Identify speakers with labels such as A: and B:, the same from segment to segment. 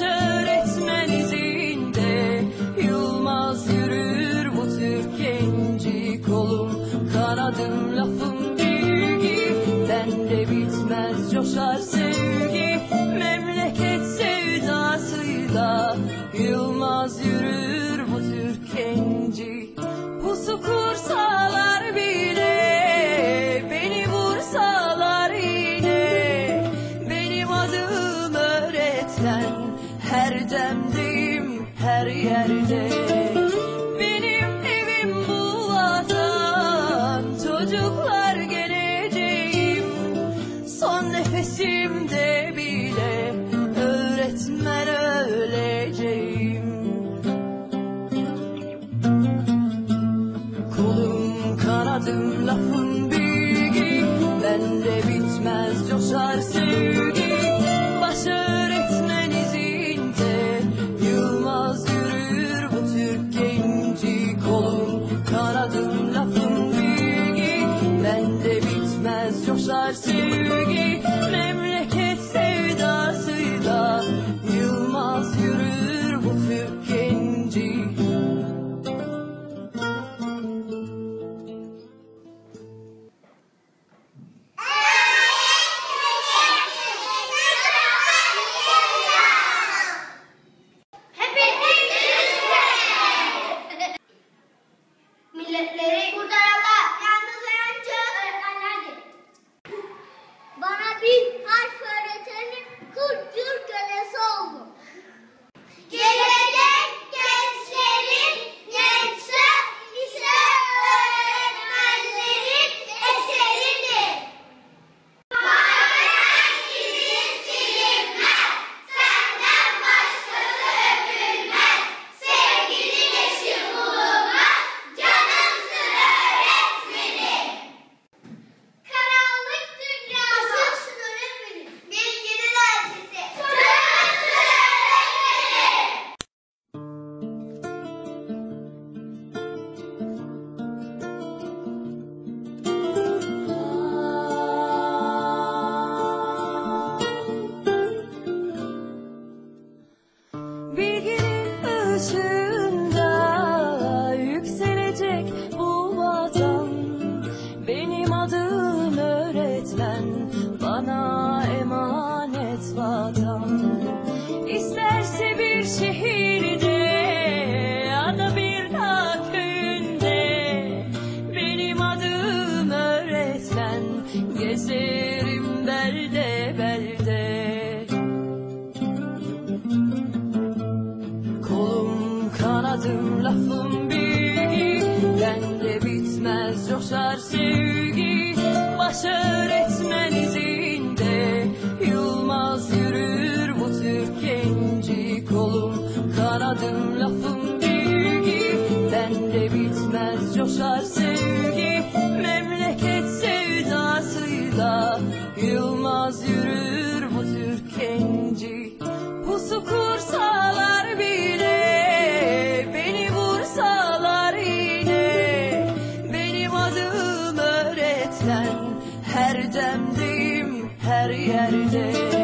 A: bitmez coşar sevgi Baş torcer. Coşar sevgi Baş öğretmen Her demdeyim her yerde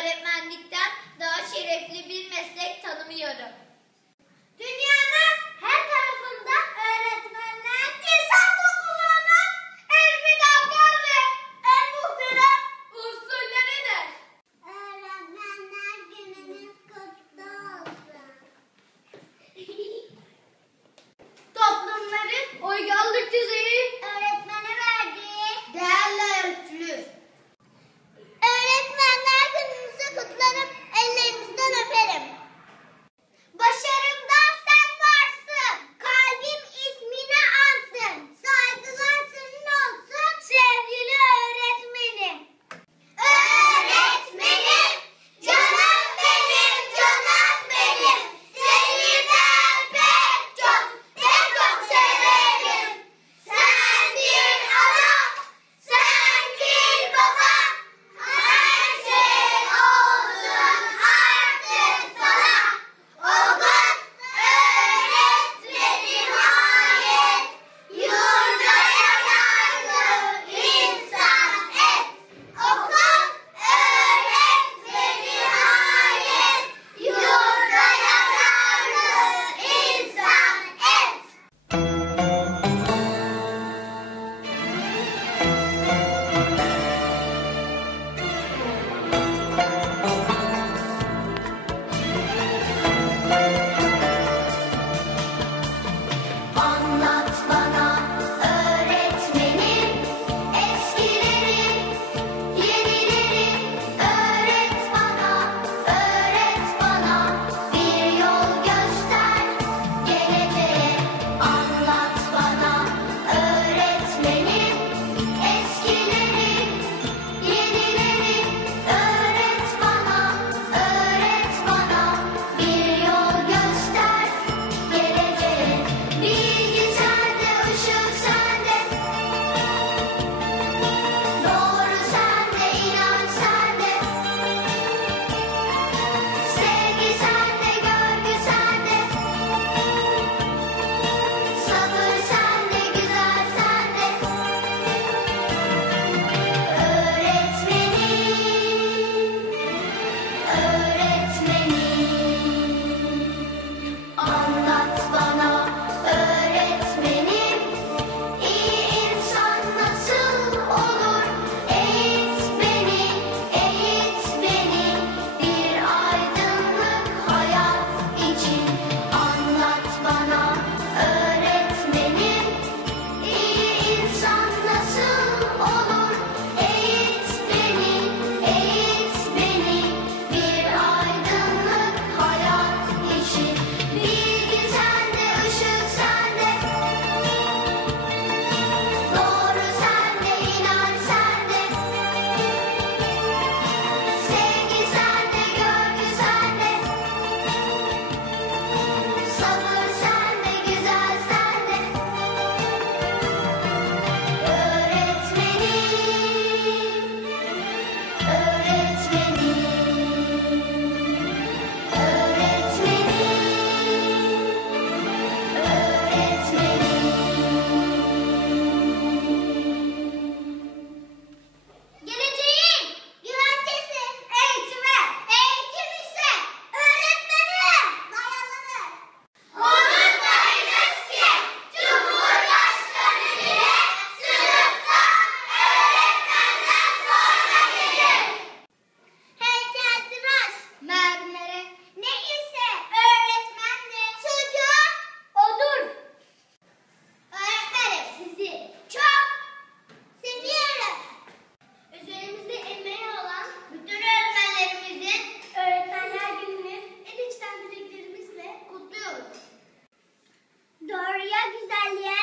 B: öğretmenlikten daha şerefli bir meslek tanımıyorum. Dünya
A: Yeah.